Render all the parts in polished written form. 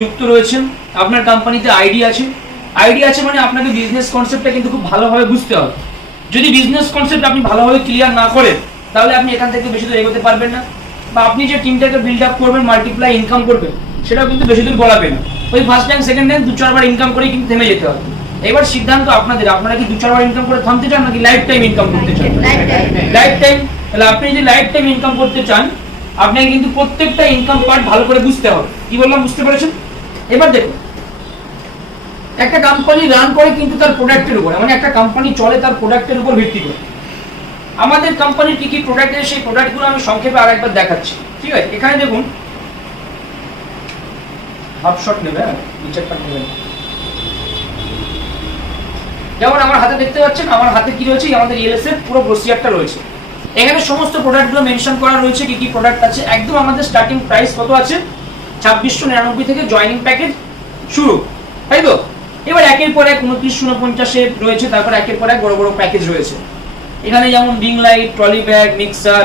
যুক্ত রয়েছেন, আপনার কোম্পানিতে আইডি আছে মানে আপনাকে বিজনেস কনসেপ্টটা কিন্তু খুব ভালোভাবে বুঝতে হবে। যদি বিজনেস কনসেপ্ট আপনি ভালোভাবে ক্লিয়ার না করেন তাহলে আপনি এখান থেকে বেশি দূর এগোতে পারবেন না, বা আপনি যে টিমটাকে বিল্ড আপ করবেন, মাল্টিপ্লাই ইনকাম করবেন, সেটাও কিন্তু বেশি দূর গড়াবে না। ওই ফার্স্ট টাইম সেকেন্ড টাইম 2-4 বার ইনকাম করেই কিন্তু থেমে যেতে হবে। এবার সিদ্ধান্ত আপনাদের, আপনারা কি 2-4 বার ইনকাম করে থামতে চান নাকি লাইফ টাইম ইনকাম করতে চান? Life time. তাহলে আপনি যদি লাইফ টাইম ইনকাম করতে চান আপনাকে কিন্তু প্রত্যেকটা ইনকাম পার্ট ভালো করে বুঝতে হবে। কি বললাম, বুঝতে পেরেছেন? এবার দেখুন, একটা কোম্পানি রান করে কিন্তু তার প্রোডাক্টের উপর, মানে একটা কোম্পানি চলে তার প্রোডাক্টের উপর ভিত্তি করে। আমাদের কোম্পানির কি কি প্রোডাক্ট আছে সেই প্রোডাক্টগুলো আমি সংক্ষেপে আরেকবার দেখাচ্ছি, ঠিক আছে? এখানে দেখুন, হাফ শট নেবে, নিচের পার্ট নেবেন। যেমন আমার হাতে দেখতে পাচ্ছেন, আমার হাতে কি রয়েছে, আমাদের ইএলএস এর পুরো ব্রোশিয়ারটা রয়েছে। এখানে সমস্ত প্রোডাক্টগুলো মেনশন করা রয়েছে, কি কি প্রোডাক্ট আছে। একদম আমাদের স্টার্টিং প্রাইস কত আছে, 2699 থেকে জয়েনিং প্যাকেজ শুরু, তাই তো? এবার একের পর এক 2949 রয়েছে, তারপর একের পর এক বড় বড় প্যাকেজ রয়েছে। এখানে যেমন ring light, trolley bag, mixer,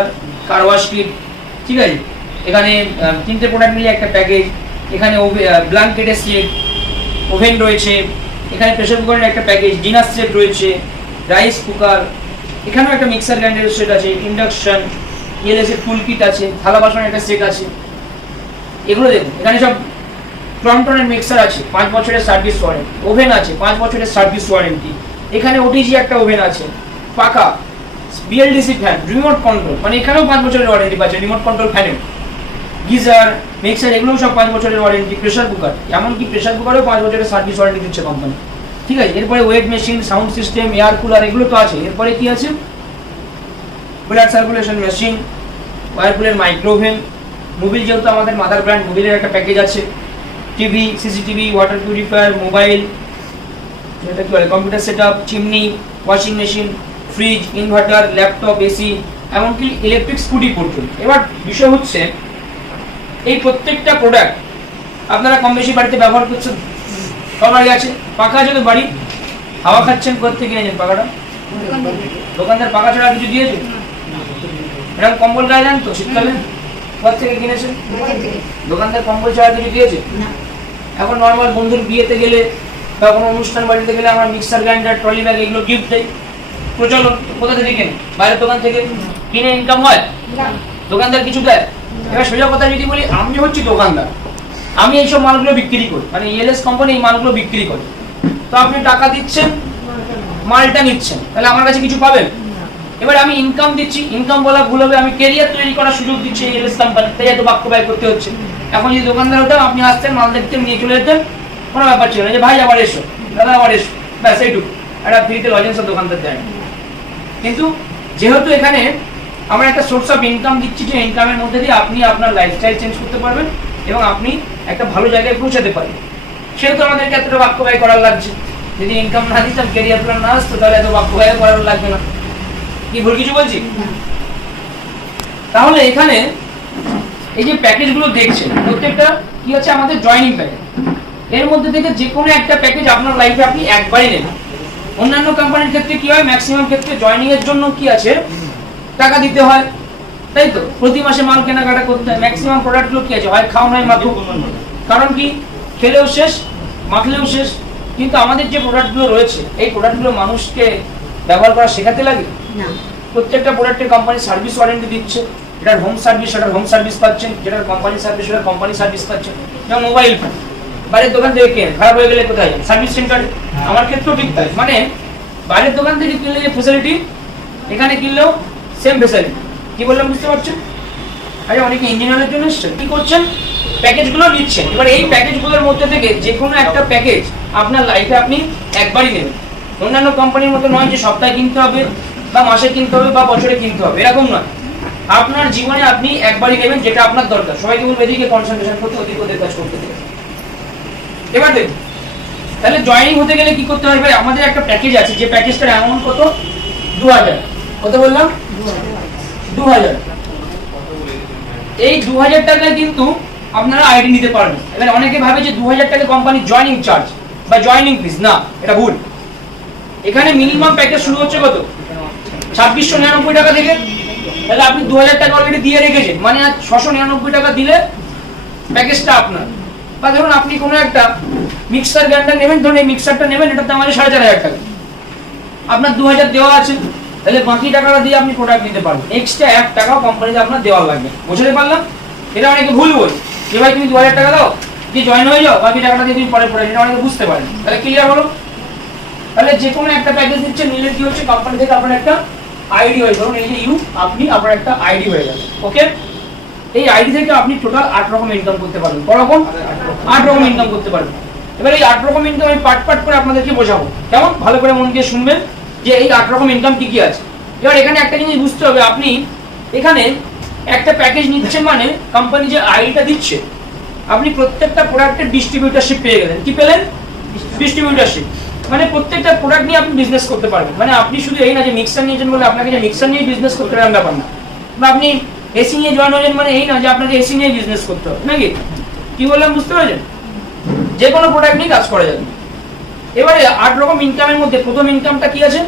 car wash kit, ঠিক আছে? এখানে 3টে প্রোডাক্ট মিলে একটা প্যাকেজ। এখানে ব্ল্যাঙ্কেটের সেট, ওভেন রয়েছে, এখানে প্রেসার কুকারের একটা প্যাকেজ, ডিনার সেট রয়েছে, রাইস কুকার, এখানেও একটা মিক্সার গ্রাইন্ডারের সেট আছে, ইন্ডাকশন, ইএলএস এর ফুল কিট আছে, থালা বাসনের একটা সেট আছে। এগুলো দেখুন, এখানে সব ক্রমটনের মিক্সার আছে, 5 বছরের সার্ভিস ওয়ারেন্টি, ওভেন আছে 5 বছরের সার্ভিস ওয়ারেন্টি। এখানে ওটিজি একটা ওভেন আছে, পাকা বিএলডিসি ফ্যান, রিমোট কন্ট্রোল, মানে এখানেও 5 বছরের ওয়ারেন্টি পাচ্ছে রিমোট কন্ট্রোল ফ্যানে। গিজার, মিক্সার, এগুলোও সব 5 বছরের ওয়ারেন্টি। প্রেসার কুকার, এমনকি প্রেসার কুকারেও 5 বছরের সার্ভিস ওয়ারেন্টি দিচ্ছে কোম্পানি, ঠিক আছে? এরপরে weight machine, sound system, air cooler, এগুলো তো আছে। এরপরে কি আছে, ব্লাড সার্কুলেশন মেশিন, ওয়ারপুলের মাইক্রোওভেন, মোবিল, যেহেতু আমাদের মাদার ব্র্যান্ড, মোবিলের একটা প্যাকেজ আছে। TV, CCTV, water purifier, mobile, যেটা কি বলে computer setup, chimney, washing machine, fridge, inverter, laptop, AC, এমনকি ইলেকট্রিক স্কুটি পর্যন্ত। এবার বিষয় হচ্ছে, এই প্রত্যেকটা প্রোডাক্ট আপনারা কম বেশি বাড়িতে ব্যবহার করছেন। সবাই আছে, পাখা আছে তো বাড়ি, হাওয়া খাচ্ছেন, কোথা থেকে এনেছেন পাখাটা? দোকানদার পাখা ছাড়া কিছু দিয়েছে? এরকম কম্বল গায়ে দেন তো শীতকালে? কোথা থেকে কিনেছেন? দোকানদার কম্বল ছাড়া কিছু দিয়েছে? এখন নর্মাল বন্ধুর বিয়েতে গেলে বা কোনো অনুষ্ঠান বাড়িতে গেলে আমরা মিক্সার গ্রাইন্ডার, ট্রলি ব্যাগ, এগুলো গিফট দেয়। প্রচলন। কোথা থেকে কেন? বাইরের দোকান থেকে কিনে ইনকাম হয়? দোকানদার কিছু দেয়? এবার সোজা কথা যদি বলি, আমি হচ্ছি দোকানদার, আমি এইসব মালগুলো বিক্রি করি, মানে ইএলএস কোম্পানি এই মালগুলো বিক্রি করে। তো আপনি টাকা দিচ্ছেন, মালটা নিচ্ছেন, তাহলে আমার কাছে কিছু পাবেন। এবার আমি ইনকাম দিচ্ছি, ইনকাম বলা ভুল হবে, আমি ক্যারিয়ার তৈরি করার সুযোগ দিচ্ছি ইএলএস কোম্পানি, তাই এত বাক্য ব্যয় করতে হচ্ছে। এখন যদি দোকানদার হতাম, আপনি আসতেন, মাল দেখতেন, নিয়ে চলে যেতেন, কোনো ব্যাপার ছিল না, যে ভাই আবার এসো, দাদা আবার এসো, ব্যাস এইটুকু। একটা ফ্রিতে লজেন্সের দোকানদার দেয়। কিন্তু যেহেতু এখানে আমরা একটা সোর্স অফ ইনকাম দিচ্ছি, যে ইনকামের মধ্যে দিয়ে আপনি আপনার লাইফস্টাইল চেঞ্জ করতে পারবেন এবং আপনি একটা ভালো জায়গায় পৌঁছাতে পারবেন, সেহেতু আমাদেরকে এতটা বাক্য ব্যয় করার লাগছে। যদি ইনকাম না দিতাম, ক্যারিয়ার প্ল্যান না আসতো, তাহলে এত বাক্য ব্যয় করার লাগবে না। কি ভুল কিছু বলছি? তাহলে এখানে এই যে প্যাকেজগুলো দেখছেন, প্রত্যেকটা কি আছে, আমাদের জয়েনিং প্যাকেজ। এর মধ্যে থেকে যে কোনো একটা প্যাকেজ আপনার লাইফে আপনি একবারই নেবেন। অন্যান্য কোম্পানির ক্ষেত্রে কি হয়, ম্যাক্সিমাম ক্ষেত্রে জয়েনিং এর জন্য কি আছে, টাকা দিতে হয়, তাই তো? প্রতি মাসে মাল কেনাকাটা করতে হয়। ম্যাক্সিমাম প্রোডাক্টগুলো কি আছে, হয় খাও নয় মাখো। কারণ কি, খেলেও শেষ, মাখলেও শেষ। কিন্তু আমাদের যে প্রোডাক্টগুলো রয়েছে, এই প্রোডাক্টগুলো মানুষকে ব্যবহার করা শেখাতে লাগে না। প্রত্যেকটা প্রোডাক্টের কোম্পানি সার্ভিস ওয়ারেন্টি দিচ্ছে। যেটার হোম সার্ভিস সেটার হোম সার্ভিস পাচ্ছেন, যেটার কোম্পানি সার্ভিস সেটার কোম্পানি সার্ভিস পাচ্ছেন। যেমন মোবাইল ফোন, বাইরের দোকান থেকে কেন, খারাপ হয়ে গেলে কোথায় যান? সার্ভিস সেন্টারে। আমার ক্ষেত্রেও ঠিক তাই, মানে বাইরের দোকান থেকে কিনলে যে ফ্যাসিলিটি, এখানে কিনলেও সেম ফ্যাসিলিটি। কি বললাম বুঝতে পারছেন? আরে অনেকে ইঞ্জিনিয়ারের জন্য এসছেন, কি করছেন, প্যাকেজগুলো নিচ্ছেন। এবার এই প্যাকেজগুলোর মধ্যে থেকে যে কোনো একটা প্যাকেজ আপনার লাইফে আপনি একবারই নেবেন। অন্যান্য কোম্পানির মতো নয় যে সপ্তাহে কিনতে হবে বা মাসে কিনতে হবে বা বছরে কিনতে হবে, এরকম নয়। আপনার জীবনে আপনি একবারই নেবেন, যেটা আপনার দরকার। সবাইকে বলবো এদিকে কনসেন্ট্রেশন করতে, ওদিকে ওদের কাজ করতে দেবে। এবার দেখুন, তাহলে জয়েনিং হতে গেলে কি করতে হবে? আমাদের একটা প্যাকেজ আছে, যে প্যাকেজটার অ্যামাউন্ট কত, 2000। কত বললাম? 2000। এই 2000 টাকায় কিন্তু আপনারা আইডি নিতে পারবেন। এবার অনেকে ভাবে যে 2000 টাকা কোম্পানি জয়েনিং চার্জ বা জয়েনিং ফিস, না, এটা ভুল। এখানে মিনিমাম প্যাকেজ শুরু হচ্ছে কত, 2699 টাকা থেকে। তাহলে আপনি 2000 টাকা অলরেডি দিয়ে রেখেছেন, মানে 699 টাকা দিলে প্যাকেজটা আপনার। বা ধরুন আপনি কোনো একটা মিক্সার গ্রাইন্ডার নেবেন, ধরুন এই মিক্সারটা নেবেন, এটার দাম আছে 4,500 টাকা, আপনার 2,000 দেওয়া আছে, তাহলে বাকি টাকাটা দিয়ে আপনি প্রোডাক্ট নিতে পারবেন, এক্সট্রা 1 টাকাও কোম্পানিতে আপনার দেওয়া লাগবে। বুঝতে পারলাম? এটা অনেকে ভুল বল যে ভাই তুমি 2,000 টাকা দাও, কি জয়েন হয়ে যাও, বাকি টাকাটা দিয়ে তুমি পরে পরে, এটা অনেকে বুঝতে পারেন। তাহলে ক্লিয়ার হলো? তাহলে যে কোনো একটা প্যাকেজ দিচ্ছে, নিলে কি হচ্ছে, কোম্পানি থেকে আপনার একটা আইডি হয়ে, ধরুন এই যে আপনি আপনার একটা আইডি হয়ে যাবে। ওকে, এই আইডি থেকে আপনি টোটাল 8 রকম ইনকাম করতে পারবেন। করকম? 8 রকম ইনকাম করতে পারবেন। এবার এই 8 রকম ইনকাম আমি পার্ট পার্ট করে আপনাদেরকে বোঝাবো, কেমন? ভালো করে মন দিয়ে শুনবেন যে এই 8 রকম ইনকাম কি কি আছে। এবার এখানে একটা জিনিস বুঝতে হবে, আপনি এখানে একটা প্যাকেজ নিচ্ছেন মানে কোম্পানি যে আইডিটা দিচ্ছে, আপনি প্রত্যেকটা প্রোডাক্টের ডিস্ট্রিবিউটরশিপ পেয়ে গেলেন। কি পেলেন? ডিস্ট্রিবিউটরশিপ। মানে প্রত্যেকটা প্রোডাক্ট নিয়ে আপনি বিজনেস করতে পারবেন। মানে আপনি শুধু এই না যে মিক্সার নিয়েছেন বলে আপনাকে যে মিক্সার নিয়ে বিজনেস করতে পারবেন ব্যাপার না, বা আপনি এসি নিয়ে জয়েন হলেন মানে এই না যে আপনাকে এসি নিয়ে বিজনেস করতে হবে, নাকি? কি বললাম বুঝতে পারছেন? যে কোনো প্রোডাক্ট নিয়ে কাজ করা যাবে। এবারে 8 রকম ইনকামের মধ্যে প্রথম ইনকামটা কি আছে?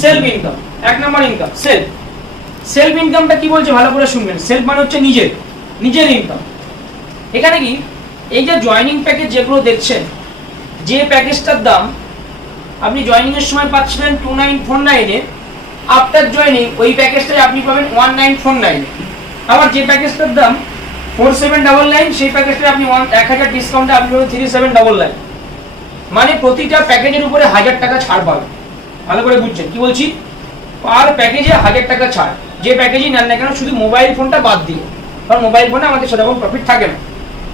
Self income. 1 number income self. Self ইনকামটা কি বলছে ভালো করে শুনবেন। সেলফ মানে হচ্ছে নিজের ইনকাম। এখানে কি এই যে জয়েনিং প্যাকেজ যেগুলো দেখছেন, যে প্যাকেজটার দাম আপনি জয়েনিং এর সময় পাচ্ছিলেন 2949 এ, আফটার জয়েনিং ওই প্যাকেজটাই আপনি পাবেন 1949 এ। আবার যে প্যাকেজটার দাম 4799, সেই প্যাকেজটা আপনি 1000 ডিসকাউন্টে আপনি পাবেন 3799। মানে প্রতিটা প্যাকেজের উপরে 1000 টাকা ছাড় পাবেন। ভালো করে বুঝছেন কি বলছি? পার প্যাকেজে 1000 টাকা ছাড়, যে প্যাকেজই নেন না কেন, শুধু মোবাইল ফোনটা বাদ দিয়ে, কারণ মোবাইল ফোনে আমাদের সেরকম প্রফিট থাকে না।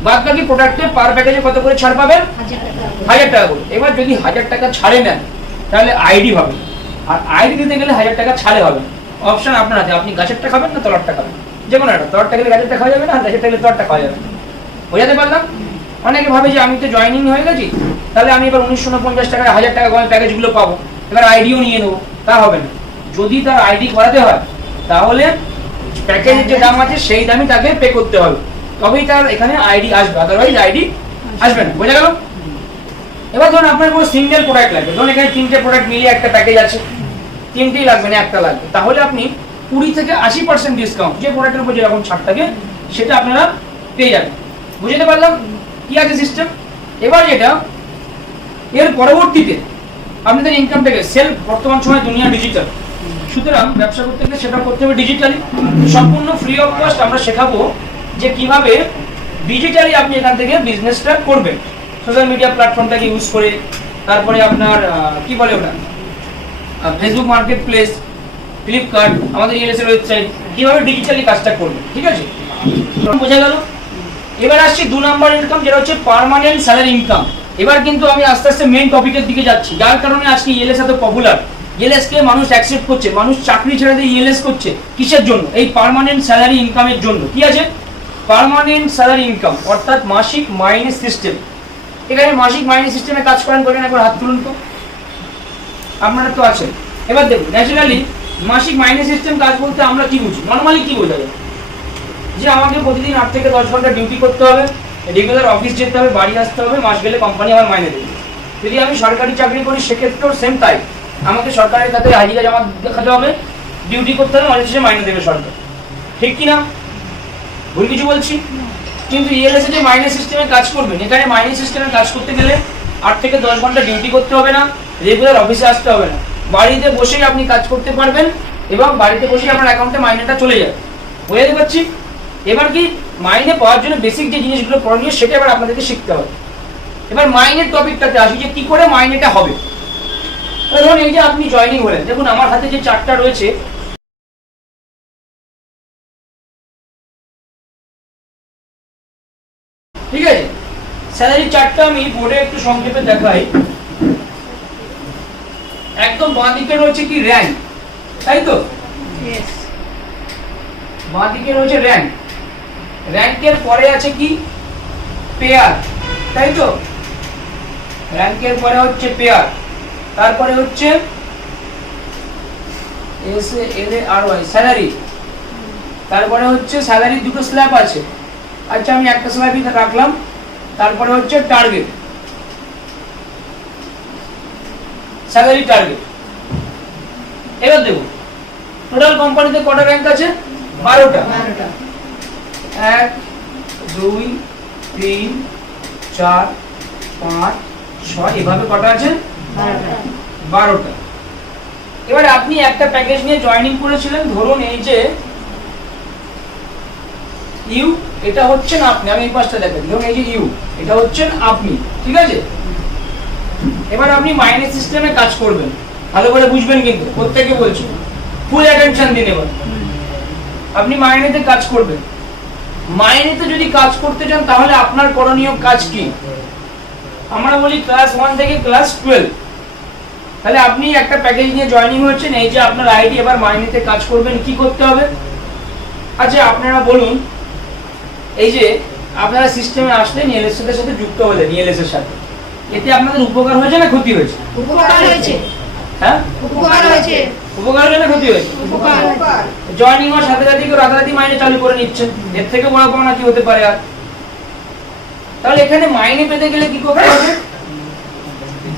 বাদ বাকি প্রোডাক্টে পার প্যাকেজে কত করে ছাড় পাবেন? 1000 টাকা করে। এবার যদি 1000 টাকা ছাড়ে নেন তাহলে আইডি হবে, আর আইডি দিতে গেলে 1000 টাকা ছাড়ে হবে। অপশন আপনার হাতে, আপনি গাছেরটা খাবেন না তলারটা খাবেন, যে কোনো একটা। তলারটা গেলে গাছেরটা খাওয়া যাবে না, গাছেরটা গেলে তলারটা খাওয়া যাবে। বোঝাতে পারলাম? অনেকে ভাবে যে আমি তো জয়েনিং হয়ে গেছি, তাহলে আমি এবার 1950 টাকায় 1000 টাকা করে প্যাকেজগুলো পাবো, এবার আইডিও নিয়ে নেবো। তা হবে না। যদি তার আইডি করাতে হয় তাহলে প্যাকেজের যে দাম আছে সেই দামই তাকে পে করতে হবে, তবেই তার এখানে আইডি আসবে, আদারওয়াইজ আইডি আসবে না। বোঝা গেল? এবার ধরুন আপনার কোনো সিঙ্গেল প্রোডাক্ট লাগবে, ধরুন এখানে 3টে প্রোডাক্ট মিলিয়ে একটা প্যাকেজ আছে, 3টেই লাগবে না, একটা লাগবে, তাহলে আপনি 20 থেকে 80% ডিসকাউন্ট, যে প্রোডাক্টের উপর যেরকম ছাড় থাকে সেটা আপনারা পেয়ে যাবেন। বুঝতে পারলাম কি আছে সিস্টেম? এবার যেটা এর পরবর্তীতে আপনাদের ইনকামটাকে সেলফ, বর্তমান সময় দুনিয়া ডিজিটাল, সুতরাং ব্যবসা করতে গেলে সেটা করতে হবে ডিজিটালি। সম্পূর্ণ ফ্রি অফ কস্ট আমরা শেখাবো যে কিভাবে ডিজিটালি আপনি এখান থেকে বিজনেসটা করবেন, সোশ্যাল মিডিয়া প্ল্যাটফর্মটাকে ইউজ করে। তারপরে আপনার কি বলে ওটা, ফেসবুক মার্কেট প্লেস, ফ্লিপকার্ট, আমাদের ইএলএসের ওয়েবসাইট, কিভাবে ডিজিটালি কাজটা করবেন। ঠিক আছে, বোঝা গেল? এবার আসছি 2 নাম্বার ইনকাম, যেটা হচ্ছে পার্মানেন্ট স্যালারি ইনকাম। এবার কিন্তু আমি আস্তে আস্তে মেইন টপিকের দিকে যাচ্ছি, যার কারণে আজকে ইএলএস এত পপুলার। ইএলএস কে মানুষ অ্যাকসেপ্ট করছে, মানুষ চাকরি ছেড়ে দিয়ে ইএলএস করছে। কিসের জন্য? এই পার্মানেন্ট স্যালারি ইনকামের জন্য। কি আছে? পার্মানেন্ট স্যালারি ইনকাম, অর্থাৎ মাসিক মাইনে সিস্টেম। এখানে মাসিক মাইনে সিস্টেমে কাজ করেন একবার হাত তুলুন তো, আপনারা তো আছেন। এবার দেখুন, ন্যাচারালি মাসিক মাইনে সিস্টেম কাজ বলতে আমরা কি বুঝি, নর্মালি কি বোঝা যায়? যে আমাকে প্রতিদিন 8 থেকে 10 ঘন্টা ডিউটি করতে হবে, রেগুলার অফিস যেতে হবে, বাড়ি আসতে হবে, মাস গেলে কোম্পানি আমার মাইনে দেবে। যদি আমি সরকারি চাকরি করি সেক্ষেত্রেও সেম তাই, আমাকে সরকারের কাছে হাজিরা জমা দেখাতে হবে, ডিউটি করতে হবে, মাঝে শেষে মাইনে দেবে সরকার। ঠিক কিনা? ভুল কিছু বলছি? কিন্তু ইএলএস যে মাইনে সিস্টেমে কাজ করবেন, এখানে মাইনে সিস্টেমে কাজ করতে গেলে 8 থেকে 10 ঘন্টা ডিউটি করতে হবে না, রেগুলার অফিসে আসতে হবে না, বাড়িতে বসেই আপনি কাজ করতে পারবেন, এবং বাড়িতে বসেই আপনার অ্যাকাউন্টে মাইনেটা চলে যাবে। বুঝতে পারছি? এবার কি মাইনে পাওয়ার জন্য বেসিক যে জিনিসগুলো করণীয় সেটা এবার আপনাদেরকে শিখতে হবে। এবার মাইনের টপিকটাতে আসি, যে কি করে মাইনেটা হবে। ধরুন এই যে আপনি জয়েনিং হলেন, দেখুন আমার হাতে যে চার্টটা রয়েছে, ঠিক আছে, স্যালারি চার্টটা আমি বোর্ডে একটু সংক্ষেপে দেখাই। একদম বাঁ দিকে রয়েছে কি র্যাঙ্ক, তাই তো? বাঁ দিকে রয়েছে র্যাঙ্ক, র্যাঙ্কের পরে আছে কি পেয়ার, তাই তো? র্যাঙ্কের পরে হচ্ছে পেয়ার, তারপরে হচ্ছে SALARY স্যালারি, তারপরে হচ্ছে স্যালারি দুটো স্ল্যাব আছে, আচ্ছা আমি একটা স্ল্যাবই রাখলাম। তারপরে হচ্ছে টার্গেট, স্যালারি টার্গেট। এবার দেখুন টোটাল কোম্পানিতে কটা র্যাঙ্ক আছে? 12টা। 1 2 3 4 5 6 এভাবে কটা আছে 12টা। এবারে আপনি একটা প্যাকেজ নিয়ে জয়েনিং করেছিলেন, ধরুন এই যে ইউ, এটা হচ্ছেন আপনি, আমি এই পাশটা দেখাই, ধরুন এই যে ইউ, এটা হচ্ছেন আপনি, ঠিক আছে? এবার আপনি মাইনে সিস্টেমে কাজ করবেন, ভালো করে বুঝবেন, কিন্তু প্রত্যেকে বলছি ফুল অ্যাটেনশন দিন। এবার আপনি মাইনেতে কাজ করবেন। মাইনেতে যদি কাজ করতে চান তাহলে আপনার করণীয় কাজ কি? আমরা বলি ক্লাস 1 থেকে ক্লাস 12। তাহলে আপনি একটা প্যাকেজ নিয়ে জয়েনিং হচ্ছেন, এই যে আপনার আইডি, এবার মাইনেতে কাজ করবেন, কি করতে হবে? আচ্ছা আপনারা বলুন, এই যে আপনারা সিস্টেমে আসলেন, ইএলএস এর সাথে যুক্ত হলেন, ইএলএস এর সাথে, এতে আপনাদের উপকার হয়েছে না ক্ষতি হয়েছে? উপকার হয়েছে। হ্যাঁ, উপকার হয়েছে। উপকার হয়েছে না ক্ষতি হয়েছে? উপকার। জয়েনিং হওয়ার সাথে সাথে কেউ রাতারাতি মাইনে চালু করে নিচ্ছেন, এর থেকে বড় পাওনা কি হতে পারে আর? তাহলে এখানে মাইনে পেতে গেলে কি করতে হবে?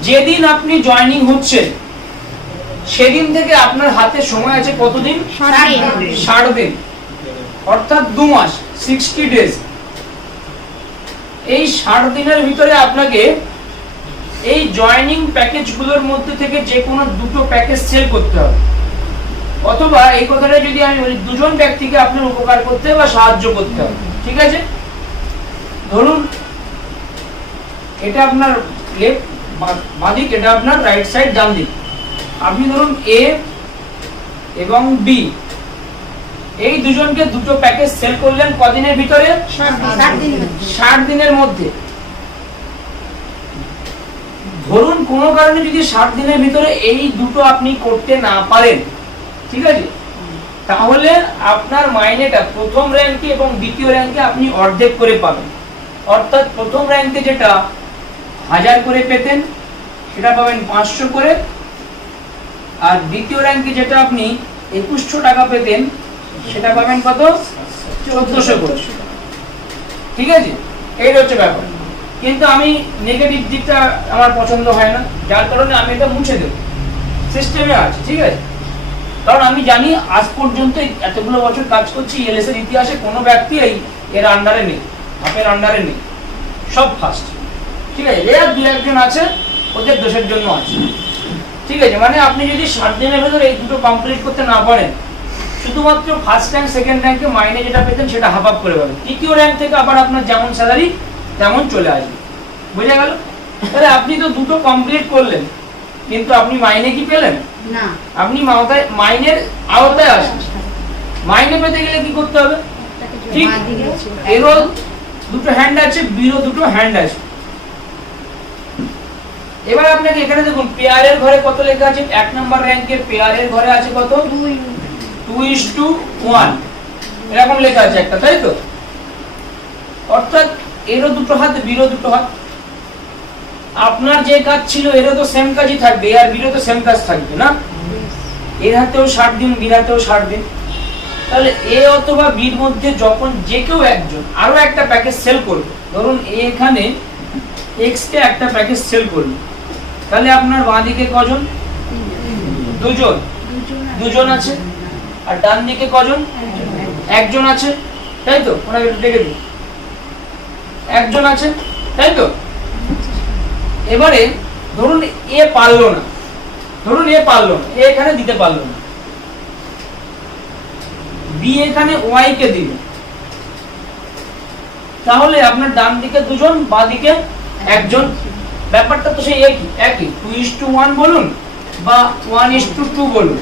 যেদিন আপনি জয়েনিং হচ্ছেন সেদিন থেকে আপনার হাতে সময় আছে কতদিন? 60 দিন, অর্থাৎ 2 মাস, 60 ডেজ। এই 60 দিনের ভিতরে আপনাকে এই জয়েনিং প্যাকেজগুলোর মধ্যে থেকে যে কোনো দুটো প্যাকেজ সেল করতে হবে, অথবা এই কথাটা যদি আমি বলি, দুজন ব্যক্তিকে আপনার উপকার করতে হবে বা সাহায্য করতে হবে, ঠিক আছে? ধরুন এটা আপনার লেফট বাঁ দিক, এটা আপনার রাইট সাইড ডান দিক। আপনি ধরুন এ এবং বি, এই দুজনকে দুটো প্যাকেজ সেল করলেন কদিনের ভিতরে? 60 দিনের মধ্যে। ধরুন কোনো কারণে যদি 60 দিনের ভিতরে এই দুটো আপনি করতে না পারেন, ঠিক আছে, তাহলে আপনার মাইনেটা প্রথম র্যাঙ্কে এবং দ্বিতীয় র্যাঙ্কে আপনি অর্ধেক করে পাবেন। অর্থাৎ প্রথম র্যাঙ্কে যেটা 1000 করে পেতেন সেটা পাবেন 500 করে, আর দ্বিতীয় র্যাঙ্কে যেটা আপনি 2100 টাকা পেতেন সেটা পাবেন কত? 1400 করে, ঠিক আছে? এই হচ্ছে ব্যাপার। কিন্তু আমি নেগেটিভ দিকটা আমার পছন্দ হয় না, যার কারণে আমি এটা মুছে দেব, সিস্টেমে আছে, ঠিক আছে? কারণ আমি জানি আজ পর্যন্ত এতগুলো বছর কাজ করছি, ইএলএস এর ইতিহাসে কোনো ব্যক্তি এর আন্ডারে নেই, আপের আন্ডারে নেই, সব ফার্স্ট, ঠিক আছে? এর দু একজন আছে, ওদের দোষের জন্য আছে, ঠিক আছে? মানে আপনি যদি 60 দিনের ভেতরে এই দুটো কমপ্লিট করতে না পারেন, শুধুমাত্র ফার্স্ট র্যাঙ্ক সেকেন্ড র্যাঙ্কে মাইনে যেটা পেতেন সেটা হাফ আপ করে পাবেন, তৃতীয় র্যাঙ্ক থেকে আবার আপনার যেমন স্যালারি তেমন চলে আসবে। বুঝে গেল? তাহলে আপনি তো দুটো কমপ্লিট করলেন, কিন্তু আপনি মাইনে কি পেলেন না? আপনি মাইনের আওতায় আসেন। মাইনে পেতে গেলে কি করতে হবে? ঠিক, এরও দুটো হ্যান্ড আছে, বিরও দুটো হ্যান্ড আছে। এবার আপনাকে এখানে দেখুন পেয়ারের ঘরে কত লেখা আছে? 1 নম্বর র্যাঙ্কের পেয়ারের ঘরে আছে কত? 2:1 এরকম লেখা আছে একটা, তাই তো? অর্থাৎ এরও দুটো হাত, বিরও দুটো হাত। আপনার যে কাজ ছিল এরও তো সেম কাজই থাকবে, আর বিরও তো সেম কাজ থাকবে না? এর হাতেও 60 দিন, বির হাতেও 60 দিন। তাহলে এ অথবা বির মধ্যে যখন যে কেউ একজন আরো একটা প্যাকেজ সেল করবে, ধরুন এ এখানে এক্স কে একটা প্যাকেজ সেল করবে, তাহলে আপনার বাঁ দিকে কজন? দুজন আছে। আর ডান দিকে কজন? একজন আছে, তাই তো? ওনাকে একটু ডেকে দিন, একজন আছে, তাই তো? এবারে ধরুন এ পারলো না, এ এখানে দিতে পারলো না, বি এখানে ওয়াই কে দিল, তাহলে আপনার ডান দিকে দুজন, বাঁ দিকে একজন। ব্যাপারটা তো সেই একই 2:1 বলুন বা 1:2 বলুন,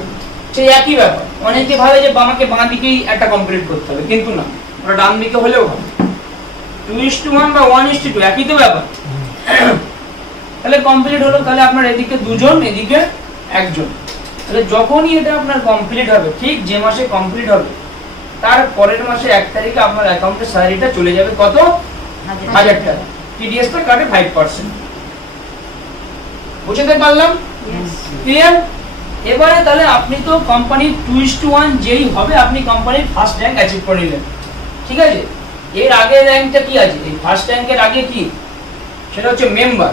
সেই একই ব্যাপার। অনেকে ভাবে যে আমাকে বাঁ দিকেই একটা কমপ্লিট করতে হবে, কিন্তু না, ওটা ডান দিকে হলেও হবে। 2:1 বা 1:2 একই তো ব্যাপার। তাহলে কমপ্লিট হলো, তাহলে আপনার এদিকে দুজন, এদিকে একজন। তাহলে যখনই এটা আপনার কমপ্লিট হবে, ঠিক যে মাসে কমপ্লিট হবে তার পরের মাসে 1 তারিখে আপনার অ্যাকাউন্টে স্যালারিটা চলে যাবে কত? 1000 টাকা। টিডিএসটা কাটে 5%। বুঝতে পারলাম? ক্লিয়ার? এবারে তাহলে আপনি তো কোম্পানির 2:1 যেই হবে, আপনি কোম্পানির ফার্স্ট র্যাঙ্ক অ্যাচিভ করে নিলেন, ঠিক আছে? এর আগে র্যাঙ্কটা কি আছে? এই ফার্স্ট র্যাঙ্কের আগে কি? সেটা হচ্ছে মেম্বার।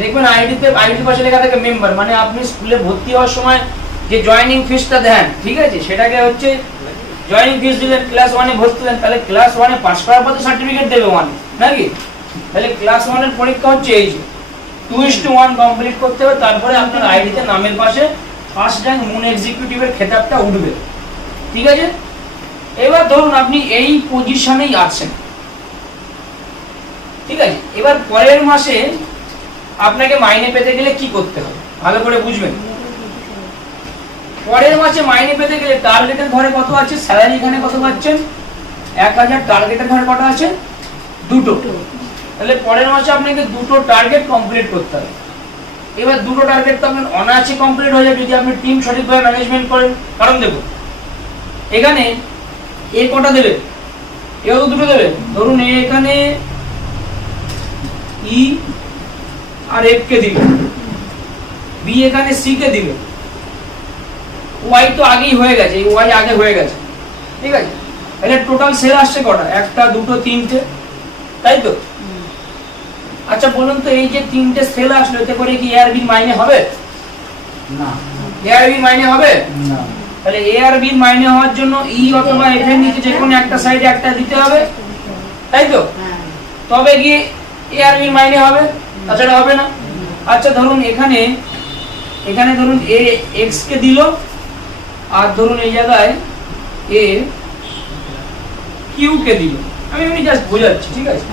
দেখবেন আইডির পাশে লেখা থাকে মেম্বার, মানে আপনি স্কুলে ভর্তি হওয়ার সময় যে জয়েনিং ফিসটা দেন, ঠিক আছে, সেটাকে হচ্ছে জয়েনিং ফিস দিলেন, ক্লাস 1 এ ভর্তি হলেন, তাহলে ক্লাস 1 এ পাস করার পর তো সার্টিফিকেট দেবে 1 নাকি? তাহলে ক্লাস 1 এর পরীক্ষা হচ্ছে এই যে 2:1 কমপ্লিট করতে হবে, তারপরে আপনার আইডিতে নামের পাশে ফার্স্ট র্যাঙ্ক মুন এক্সিকিউটিভের খেতাবটা উঠবে। ঠিক আছে, এবার ধরুন আপনি এই পজিশনেই আছেন। ঠিক আছে, এবার পরের মাসে আপনাকে মাইনে পেতে গেলে কি করতে হবে ভালো করে বুঝবেন। পরের মাসে মাইনে পেতে গেলে টার্গেটের ঘরে কত আছে, স্যালারি এখানে কত পাচ্ছেন 1000, টার্গেটের ঘরে কত আছে 2টো। তাহলে পরের মাসে আপনাকে 2টো টার্গেট কমপ্লিট করতে হবে। এবার 2টো টার্গেট তো আপনার অনায়াসে কমপ্লিট হয়ে যাবে যদি আপনি টিম সঠিকভাবে ম্যানেজমেন্ট করেন। কারণ দেখুন এখানে এ কটা দেবে, এও তো 2টো দেবে। ধরুন এ এখানে ই আর এফ কে দিবে, বি এখানে সি কে দিবে, ওয়াই তো আগেই হয়ে গেছে, এই ওয়াই আগে হয়ে গেছে। ঠিক আছে, তাহলে টোটাল সেল আসছে কটা, 1টা 2টো 3টে, তাই তো? আচ্ছা বলুন তো এই যে 3টে সেল আসলো এতে করে কি এ আর বি মাইনে হবে না? এ আর বি মাইনে হবে না। তাহলে এ আর বি মাইনে হওয়ার জন্য ই অথবা এফ এর নিচে যে কোনো একটা সাইডে একটা দিতে হবে, তাই তো? তবে গিয়ে এ আর বি মাইনে হবে, তাছাড়া হবে না। আচ্ছা ধরুন এখানে ধরুন এ এক্স কে দিল, আর ধরুন এই জায়গায় এ কিউ কে দিল, আমি জাস্ট বোঝাচ্ছি। ঠিক আছে,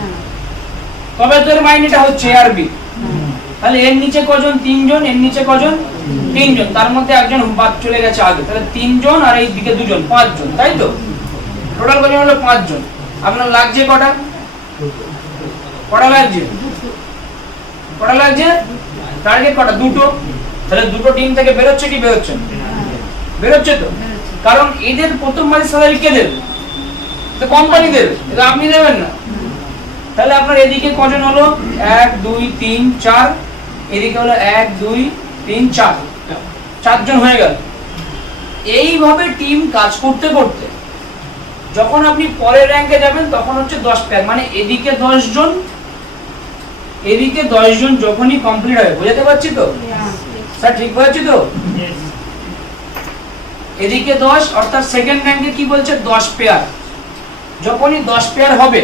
তবে তোর মাইনেটা হচ্ছে এ আর বি। তাহলে এর নিচে কজন, 3 জন, এর নিচে কজন 3 জন, তার মধ্যে একজন বাদ চলে গেছে আগে, তাহলে 3 জন আর এই দিকে 2 জন, 5 জন, তাই তো? টোটাল কজন হলো 5 জন। আপনার লাগছে কটা লাগছে? কটা লাগছে? টার্গেট কটা? 2টো। তাহলে 2টো টিম থেকে বেরোচ্ছে কি বেরোচ্ছে? বেরোচ্ছে তো। কারণ এদের প্রথম মাসের স্যালারি কে দেবে? তো কোম্পানি দেবে, এটা আপনি দেবেন না। তাহলে আপনার এদিকে কজন হলো 1 2 3 4, এদিকে হলো 1 2 3 4, 4 জন হয়ে গেল। এইভাবে টিম কাজ করতে করতে যখন আপনি পরের র্যাঙ্কে যাবেন তখন হচ্ছে 10 পেয়ার, মানে এদিকে 10 জন এদিকে 10 জন যখনই কমপ্লিট হবে, বুঝতে পারছি তো স্যার? ঠিক বলছি তো? এদিকে 10 অর্থাৎ সেকেন্ড র্যাঙ্কে কি বলছে 10 পেয়ার, যখনই 10 পেয়ার হবে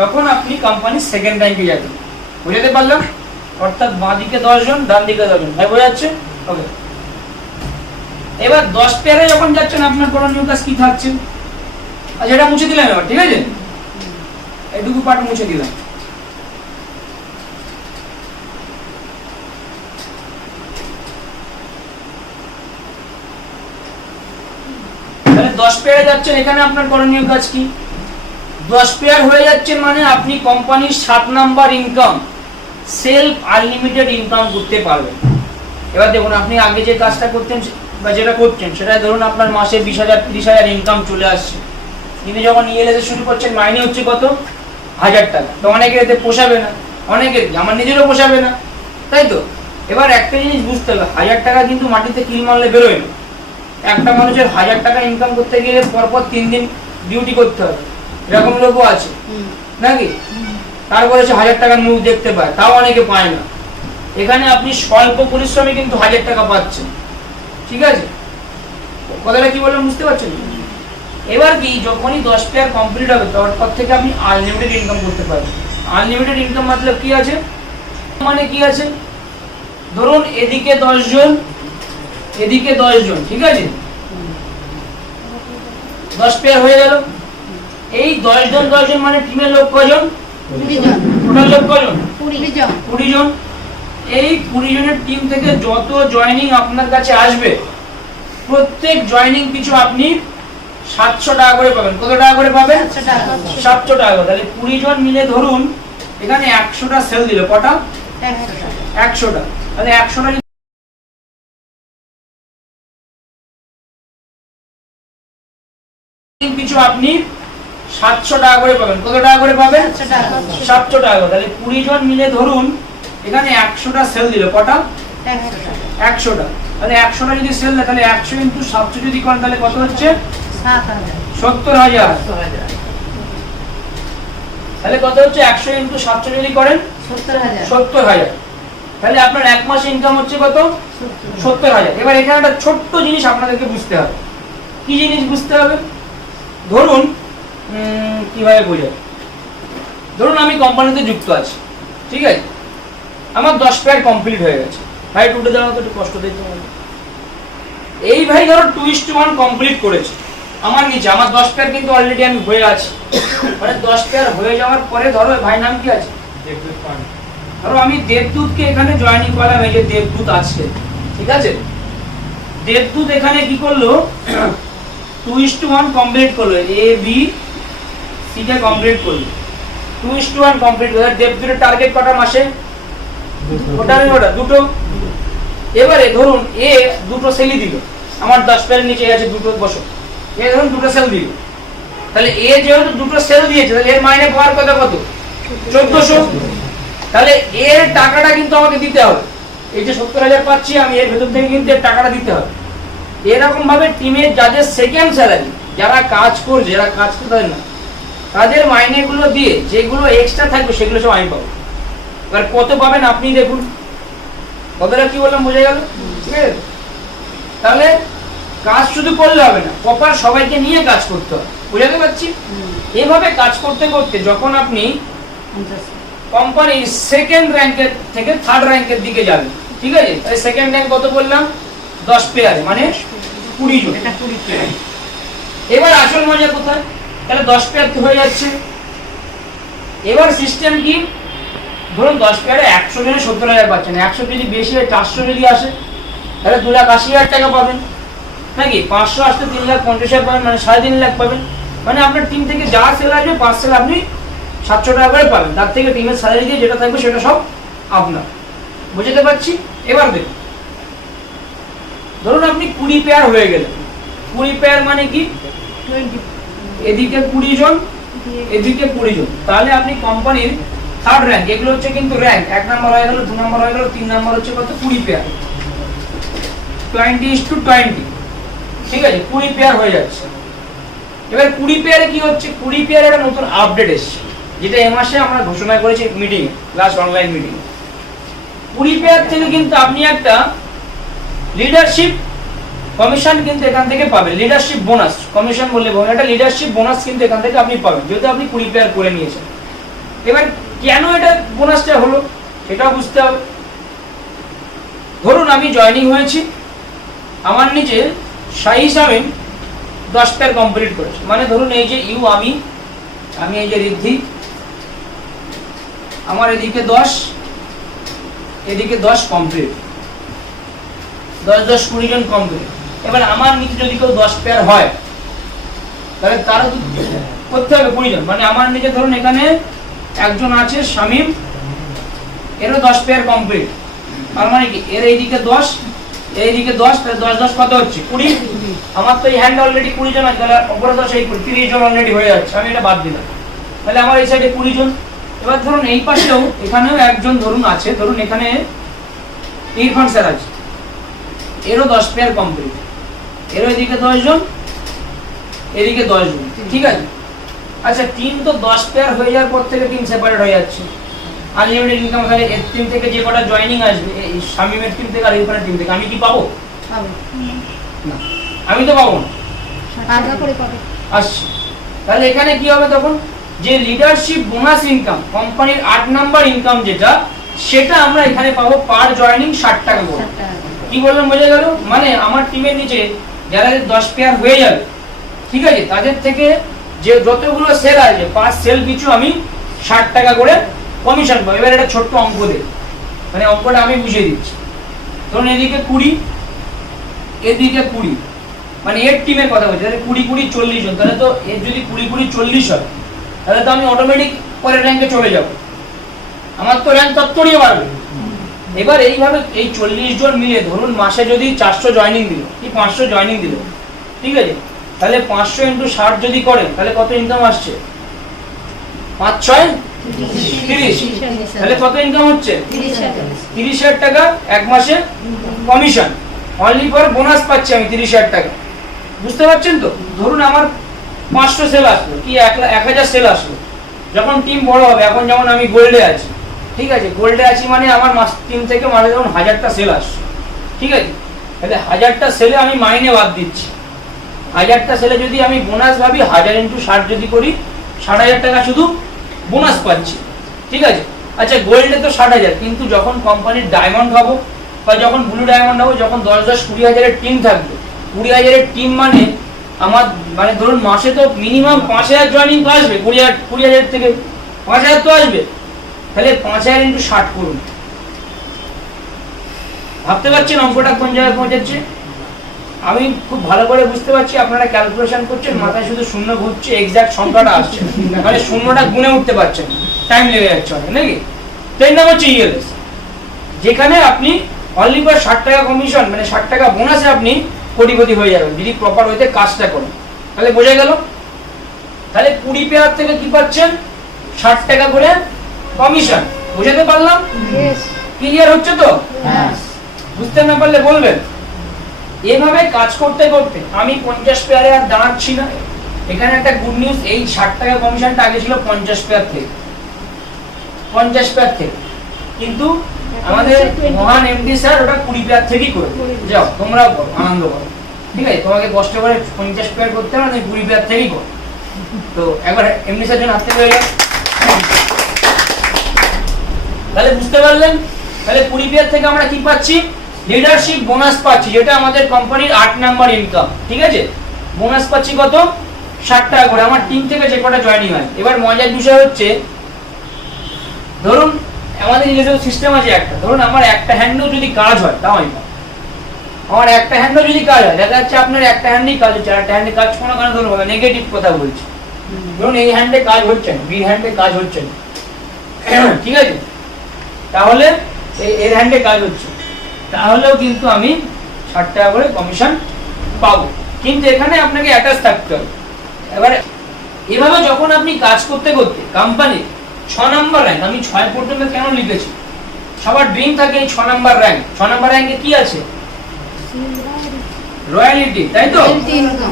তখন আপনি কোম্পানির সেকেন্ড র্যাঙ্কে যাবেন। বুঝতে পারলাম? অর্থাৎ বাঁ দিকে 10 জন, ডান দিকে 10 জন, ভাই বোঝা যাচ্ছে? ওকে, এবার 10 পেয়ারে যখন যাচ্ছেন আপনার করণীয় কাজ কি থাকছে? আচ্ছা এটা মুছে দিলাম এবার, ঠিক আছে? এইটুকু পার্ট মুছে দিলাম। তাহলে 10 পেয়ারে যাচ্ছেন, এখানে আপনার করণীয় কাজ কি? 10 পেয়ার হয়ে যাচ্ছেন মানে আপনি কোম্পানির 7 number income, self unlimited income করতে পারবেন। এবার দেখুন আপনি আগে যে কাজটা করতেন বা যেটা করছেন সেটা ধরুন আপনার মাসে 20,000 30,000 ইনকাম চলে আসছে, কিন্তু যখন ইএলএস শুরু করছেন মাইনে হচ্ছে কত 1000 টাকা। তো অনেকের এতে পোষাবে না, অনেকের, আমার নিজেরও পোষাবে না, তাই তো? এবার একটা জিনিস বুঝতে হবে, 1000 টাকা কিন্তু মাটিতে কিল মারলে বেরোয় না। একটা মানুষের 1000 টাকা ইনকাম করতে গেলে পরপর 3 দিন ডিউটি করতে হবে, এরকম লোকও আছে নাকি? তারপরে সে 1000 টাকার মুখ দেখতে পায়, তাও অনেকে পায় না। এখানে আপনি স্বল্প পরিশ্রমে কিন্তু 1000 টাকা পাচ্ছেন। ঠিক আছে, কথাটা কি বললাম বুঝতে পারছেন? এবার কি যখনই 10 পেয়ার কমপ্লিট হবে তারপর থেকে আপনি আনলিমিটেড ইনকাম করতে পারবেন। আনলিমিটেড ইনকাম মতলব কি আছে, মানে কি আছে, ধরুন এদিকে 10 জন, এদিকে 10 জন, ঠিক আছে? 10 পেয়ার হয়ে গেল। এই 10 জন মানে টিমের লোক কজন? 20 জন। টোটাল লোক কজন? 20 জন। 20 জন। এই 20 জনের টিম থেকে যত জয়েনিং আপনার কাছে আসবে প্রত্যেক জয়েনিং পিছু আপনি 700 টাকা করে পাবেন। কত টাকা করে পাবেন? 700 টাকা। তাহলে 20 জন মিলে ধরুন এখানে 100টা সেল দিল, কটা? 100টা। তাহলে 100টা পিছু আপনি 700 টাকা করে পাবেন। কত টাকা করে পাবেন? 700 টাকা। তাহলে 20 জন মিলে ধরুন এখানে 100টা সেল দিল, কটা? 100টা। তাহলে 100টা যদি সেল দেয় তাহলে 100 ইনটু 700 যদি করেন তাহলে কত হচ্ছে? 70,000। তাহলে কত হচ্ছে? 100 ইনটু 700 যদি করেন 70,000। তাহলে আপনার এক মাস ইনকাম হচ্ছে কত? 70,000। এবার এখানে একটা ছোট্ট জিনিস আপনাদেরকে বুঝতে হবে। কি জিনিস বুঝতে হবে? ধরুন কিভাবে বোঝায়, ধরুন আমি কোম্পানিতে যুক্ত আছি, ঠিক আছে, আমার 10 পেয়ার কমপ্লিট হয়ে গেছে। ভাই টুটে দেওয়া তো একটু কষ্ট দিতে হবে। এই ভাই ধরো 2:1 কমপ্লিট করেছে আমার নিচে, আমার 10 পেয়ার কিন্তু অলরেডি আমি হয়ে আছি, মানে 10 পেয়ার হয়ে যাওয়ার পরে ধরো ভাই নাম কি আছে, ধরো আমি দেবদূতকে এখানে জয়েনিং করলাম, এই যে দেবদূত আছে, ঠিক আছে, দেবদূত এখানে কি করলো 2:1 কমপ্লিট করলো, A B C K complete করলো, 2:1 কমপ্লিট করলো। দেবদূতের টার্গেট কটা মাসে, ওটা দুটো। এবারে ধরুন এ দুটো সেলই দিল, আমার 10 পেয়ারের নিচে আছে দুটো বছর, এ ধরুন দুটো সেল দিল, তাহলে এ যেহেতু দুটো সেল দিয়েছে তাহলে এর মাইনে পাওয়ার কথা কত, 1400। তাহলে এর টাকাটা কিন্তু আমাকে দিতে হবে, এই যে 70,000 পাচ্ছি আমি, এর ভেতর থেকে কিন্তু এর টাকাটা দিতে হবে। এরকম ভাবে টিমের যাদের সেকেন্ড স্যালারি, যারা কাজ করছে, যারা কাজ করতে পারে না, তাদের মাইনেগুলো দিয়ে যেগুলো এক্সট্রা থাকবে সেগুলো সব আমি পাবো। এবার কত পাবেন আপনি দেখুন, কতটা কি বললাম বোঝা গেল, ঠিক আছে। তাহলে কাজ শুধু করলে হবে না, প্রপার সবাইকে নিয়ে কাজ করতে হবে, বুঝাতে পারছি। এভাবে কাজ করতে করতে যখন আপনি কোম্পানির সেকেন্ড র্যাঙ্কের থেকে থার্ড র্যাঙ্কের দিকে যাবেন, ঠিক আছে, তাহলে সেকেন্ড র্যাঙ্ক কত বললাম, 10 পেয়ারে মানে 20 জন। এবার আসল মজা কোথায়, তাহলে 10 পেয়ার হয়ে যাচ্ছে। এবার সিস্টেম কি, ধরুন 10 পেয়ারে 100 জনে 70,000 পাচ্ছেন, 100 যদি বেশি হয় 400 যদি আসে তাহলে 2,80,000 টাকা পাবেন নাকি, 500 আসতে 3,50,000 পাবেন, মানে 3.5 লাখ পাবেন। মানে আপনার টিম থেকে যা সেল আসবে 5 সেল আপনি 700 টাকা করে পাবেন, তার থেকে টিমের স্যালারি দিয়ে যেটা থাকবে সেটা সব আপনার, বুঝতে পারছি। এবার দেখুন, ধরুন আপনি 20 পেয়ার হয়ে গেলেন, 20 পেয়ার মানে কি, এদিকে 20 জন এদিকে 20 জন, তাহলে আপনি কোম্পানির থার্ড র্যাঙ্ক, এগুলো হচ্ছে কিন্তু র্যাঙ্ক, 1 নাম্বার হয়ে গেল, 2 নাম্বার হয়ে গেল, 3 নাম্বার হচ্ছে কত, 20 পেয়ার, 20:20, ঠিক আছে, 20 পেয়ার হয়ে যাচ্ছে। এবার 20 পেয়ারে কি হচ্ছে, 20 পেয়ারে একটা নতুন আপডেট এসেছে, যেটা এই মাসে আমরা ঘোষণা করেছি meeting, last online meeting. 20 pair থেকে কিন্তু আপনি একটা লিডারশিপ কমিশন কিন্তু এখান থেকে পাবেন, লিডারশিপ বোনাস কমিশন বললে বলেন, একটা লিডারশিপ বোনাস কিন্তু এখান থেকে আপনি পাবেন, যেহেতু আপনি 20 পেয়ার করে নিয়েছেন। এবার কেন এটা বোনাসটা হলো সেটাও বুঝতে হবে। ধরুন আমি জয়েনিং হয়েছি, আমার নিচে শাহিস আমিন 10 পেয়ার কমপ্লিট করেছে, মানে ধরুন এই যে আমি এই যে ঋদ্ধি, আমার এদিকে 10 এদিকে 10 কমপ্লিট, 10 20 জন কমপ্লিট। এবার আমার নিচে যদি কেউ 10 পেয়ার হয় তাহলে তারও করতে হবে 20 জন, মানে আমার নিচে ধরুন এখানে একজন আছে শামীম, এরও 10 পেয়ার কমপ্লিট, তার মানে কি এর এইদিকে 10 এইদিকে 10, তাহলে 10 10 কত হচ্ছে 20। আমার তো এই হ্যান্ড অলরেডি 20 জন আছে, তাহলে উপরে 10 এই 30 জন অলরেডি হয়ে যাচ্ছে, আমি এটা বাদ দিলাম, তাহলে আমার এই সাইডে 20 জন। এবার ধরুন এই পাশেও এখানেও একজন ধরুন আছে, ধরুন এখানে ইরফান স্যার আছে, এরও 10 পেয়ার কমপ্লিট, এরও এদিকে 10 জন এদিকে 10 জন, ঠিক আছে। আচ্ছা টিম তো 10 পেয়ার হয়ে যাওয়ার পর থেকে টিম সেপারেট হয়ে যাচ্ছে, আনলিমিটেড ইনকাম, তাহলে এর টিম থেকে যে কটা জয়েনিং আসবে, এই শামীমের টিম থেকে আর ইরফানের টিম থেকে আমি কি পাবো, না আমি তো পাবো না, আচ্ছা। তাহলে এখানে কি হবে তখন, যে লিডারশিপ বোনাস ইনকাম কোম্পানির 8 নাম্বার ইনকাম যেটা, সেটা আমরা এখানে পাবো পার জয়েনিং 60 টাকা করে। কি বললাম বোঝা গেল, মানে আমার টিমের নিচে যারা 10 পেয়ার হয়ে যাবে, ঠিক আছে, তাদের থেকে যে যতগুলো সেল আসবে 5 সেল পিছু আমি 60 টাকা করে কমিশন পাবো। এবার এটা ছোট্ট অঙ্ক দেব, মানে অঙ্কটা আমি বুঝিয়ে দিচ্ছি। ধরুন এদিকে 20 এদিকে 20, মানে এর টিমের কথা বলছি, তাহলে 20 40 জন, তাহলে তো এর যদি 20 40 হয় তাহলে তো আমি অটোমেটিক পরের র্যাঙ্কে চলে যাব, আমার তো র্যাঙ্ক তত্ত্বরিয়ে বাড়বে। এবার এইভাবে এই 40 জন মিলে ধরুন মাসে যদি 400 জয়েনিং দিল কি 500 জয়েনিং দিল, ঠিক আছে, তাহলে 500 × 60 যদি করে তাহলে কত ইনকাম আসছে, 5 6 30, তাহলে কত ইনকাম হচ্ছে 30,000 টাকা এক মাসে কমিশন, অনলি ফর বোনাস পাচ্ছি আমি 30,000 টাকা, বুঝতে পারছেন তো। ধরুন আমার 500 সেল আসলো কি 1000 সেল আসলো, যখন টিম বড় হবে, এখন যেমন আমি গোল্ডে আছি, ঠিক আছে, গোল্ডে আছি মানে আমার মাস টিম থেকে মাসে যখন 1000টা সেল আসছে, ঠিক আছে, তাহলে 1000টা সেলে আমি মাইনে বাদ দিচ্ছি, 1000টা সেলে যদি আমি বোনাস ভাবি 1000 × 60 যদি করি 60,000 টাকা শুধু বোনাস পাচ্ছি, ঠিক আছে। আচ্ছা গোল্ডে তো 60,000, কিন্তু যখন কোম্পানির ডায়মন্ড হবো বা যখন ব্লু ডায়মন্ড হবো, যখন 10-10-20,000-এর টিম থাকবে, 20,000-এর টিম মানে আমার মানে ধরুন মাসে তো মিনিমাম 5,000 জয়েনিং তো আসবে, 20,000 থেকে 5,000 তো আসবে, তাহলে 5,000 ইন্টু 60 করুন। ভাবতে পারছেন অঙ্কটা কোন জায়গায় পৌঁছাচ্ছে? আমি খুব ভালো করে বুঝতে পারছি আপনারা ক্যালকুলেশন করছেন, মাথায় শুধু শূন্য ঘুরছে, এক্সাক্ট সংখ্যাটা আসছে, মানে শূন্যটা গুনে উঠতে পারছেন, টাইম লেগে যাচ্ছে অনেক নাকি। এর নাম হচ্ছে ইএলএস, যেখানে আপনি অনলি ফর 60 টাকা কমিশন মানে 60 টাকা বোনাসে আপনি কোটিপতি হয়ে যাবেন যদি প্রপার ওয়েতে কাজটা করেন। তাহলে বোঝা গেল? তাহলে 20 পেয়ার থেকে কি পাচ্ছেন? 60 টাকা করে কমিশন। বুঝাতে পারলাম? ক্লিয়ার হচ্ছে তো? বুঝতে না পারলে বলবেন। এভাবে কাজ করতে করতে আমি 50 পেয়ারে আর দাঁড়াচ্ছি না। এখানে একটা গুড নিউজ, এই 60 টাকা কমিশনটা আগে ছিল 50 পেয়ার থেকে, 50 পেয়ার থেকে, কিন্তু আমাদের মহান এমডি স্যার ওটা 20 পেয়ার থেকেই করে। যাও তোমরাও করো, আনন্দ করো, ঠিক আছে। তোমাকে কষ্ট করে 50 পেয়ার করতে হবে না, 20 পেয়ার থেকেই করো। তো একবার এমডি স্যার জন্য হাতে হয়ে গেল। তাহলে বুঝতে পারলেন? তাহলে 20 পেয়ার থেকে আমরা কি পাচ্ছি? লিডারশিপ বোনাস পাচ্ছি, যেটা আমাদের কোম্পানির 8 নাম্বার ইনকাম, ঠিক আছে। বোনাস পাচ্ছি কত? 60 টাকা করে আমার টিম থেকে যে কটা জয়েনিং হয়। এবার মজার বিষয় হচ্ছে, ধরুন আমাদের নিজস্ব সিস্টেম আছে একটা, ধরুন আমার একটা হ্যান্ডেও যদি কাজ হয়, তাও আমি পাবো। আমার একটা হ্যান্ডেও যদি কাজ হয়, দেখা যাচ্ছে আপনার একটা হ্যান্ডেই কাজ হচ্ছে, আর একটা হ্যান্ডে কাজ কোনো কারণে ধরুন নেগেটিভ কথা বলছি, ধরুন এই হ্যান্ডে কাজ হচ্ছে না, বি হ্যান্ডে কাজ হচ্ছে না, ঠিক আছে, তাহলে এর হ্যান্ডে কাজ হচ্ছে, তাহলেও কিন্তু আমি 60 টাকা করে কমিশন পাবো। কিন্তু এখানে আপনাকে অ্যাটাচ থাকতে হবে। এবারে এভাবে যখন আপনি কাজ করতে করতে কোম্পানি 6 নাম্বার র্যাঙ্ক, আমি 6 পর্যন্ত কেন লিখেছি? সবার ড্রিম থাকে এই 6 নাম্বার র্যাঙ্ক। 6 নাম্বার র্যাঙ্কে কি আছে? রয়্যালিটি, তাই তো?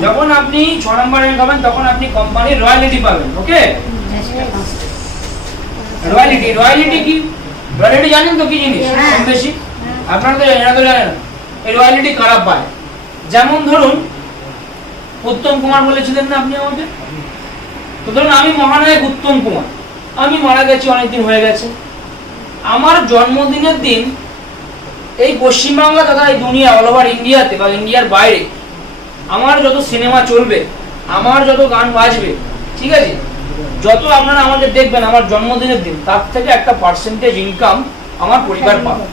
যখন আপনি 6 নাম্বার র্যাঙ্ক হবেন তখন আপনি কোম্পানির রয়্যালিটি পাবেন। ওকে, রয়্যালিটি, রয়্যালিটি কি? রয়্যালিটি জানেন তো কি জিনিস? কম বেশি আপনারা তো জানেন, তো জানেন। এই রয়্যালিটি কারা পায়? যেমন ধরুন উত্তম কুমার বলেছিলেন না আপনি আমাকে, তো ধরুন আমি মহানায়ক উত্তম কুমার, আমি মারা গেছি, অনেকদিন হয়ে গেছে। আমার জন্মদিনের দিন এই পশ্চিমবাংলা তথা এই দুনিয়া অল ওভার ইন্ডিয়াতে বা ইন্ডিয়ার বাইরে আমার যত সিনেমা চলবে, আমার যত গান বাজবে, ঠিক আছে, যত আপনারা আমাদের দেখবেন আমার জন্মদিনের দিন, তার থেকে একটা পার্সেন্টেজ ইনকাম আমার পরিবার পাবে।